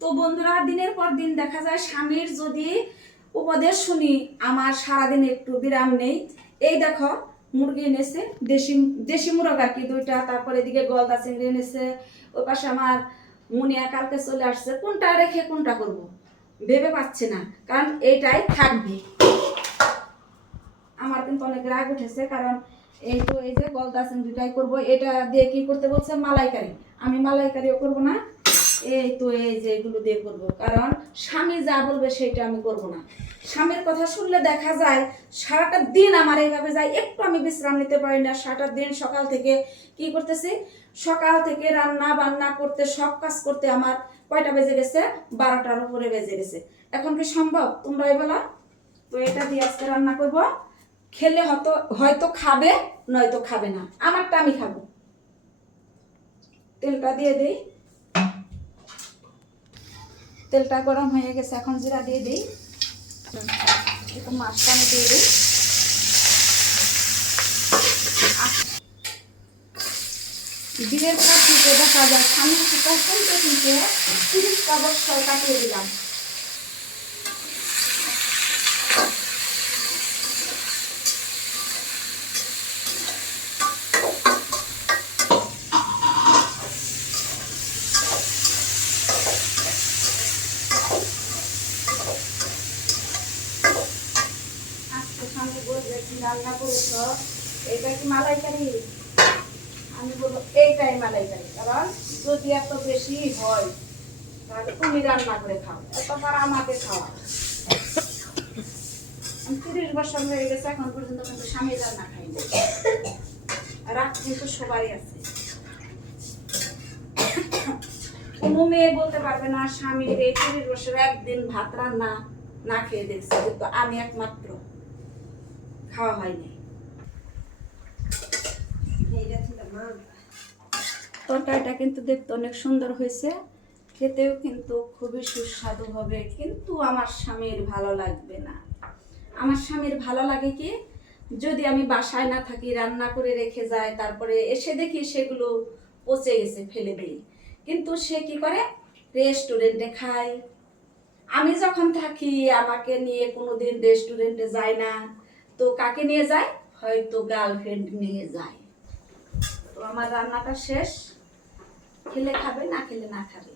তো বন্ধুরা, দিনের পর দিন দেখা যায় স্বামীর যদি উপদেশ শুনি আমার সারাদিন একটু বিরাম নেই। এই দেখো মুরগি এনেছে, দেশি দেশি মুরগ আর কি দুইটা, তারপরে এদিকে গলদা চিংড়ি এনেছে, ওই পাশে আমার মুনিয়া কালকে চলে আসছে। কোনটা রেখে কোনটা করব ভেবে পাচ্ছি না, কারণ এইটাই থাকবে। আমার কিন্তু অনেক রাগ উঠেছে, কারণ এই তো এই যে গলদা চিংড়িটাই করবো। এটা দিয়ে কি করতে বলছে? মালাইকারি। আমি মালাইকারিও করবো না, এই তো এই যে এগুলো দিয়ে করবো, কারণ স্বামী যা বলবে সেটা আমি করব না। স্বামীর কথা শুনলে দেখা যায় সারাটা দিন আমার এইভাবে যায়, একটু আমি বিশ্রাম নিতে পারি না। সারাটা দিন সকাল থেকে কি করতেছি, সকাল থেকে রান্না বান্না করতে সব কাজ করতে আমার কয়টা বেজে গেছে? 12টার উপরে বেজে গেছে। এখন কি সম্ভব তোমরাই বলা? তো এটা দিয়ে আজকে রান্না করব। খেলে হয়তো খাবে, নয়তো খাবে না। আমারটা আমি খাবো। তেলটা দিয়ে দিই। তেলটা গরম হয়ে গেছে, এখন জিরা দিয়ে দিই, একটু মাছটা আমি দিয়ে দিই। দিনের পর থেকে দেখা যায় স্বামীর সুতা শুনতে শুনতে 30টা বছর কাটিয়ে দিলাম। আজকে স্বামী বলবে কি রান্না করেছ, এটা কি মালাইকারি? আমি বলবো এইটাই মালাইকারি, কারণ যদি এত বেশি হয় তাহলে তুমি রান্না করে খাও, এতবার আমাকে খাওয়া। 30 বছর হয়ে গেছে, এখন পর্যন্ত কিন্তু স্বামী রান্না খাইনি। রাগ কিন্তু সবারই আছে। কোনো মেয়ে বলতে পারবে না স্বামীর এই 30 বছর একদিন ভাত রান্না না খেয়ে দেখছে, কিন্তু আমি একমাত্র খাওয়া হয়নি। তরকারিটা কিন্তু দেখতে অনেক সুন্দর হয়েছে, খেতেও কিন্তু খুবই সুস্বাদু হবে, কিন্তু আমার স্বামীর ভালো লাগবে না। আমার স্বামীর ভালো লাগে কি, যদি আমি বাসায় না থাকি, রান্না করে রেখে যায়, তারপরে এসে দেখি সেগুলো পচে গেছে, ফেলে দিই। কিন্তু সে কি করে? রেস্টুরেন্টে খায়। আমি যখন থাকি আমাকে নিয়ে কোনোদিন রেস্টুরেন্টে যায় না। তো কাকে নিয়ে যায়? হয়তো গার্লফ্রেন্ড নিয়ে যায়। তো আমার রান্নাটা শেষ, খেলে খাবে, না খেলে না খাবে।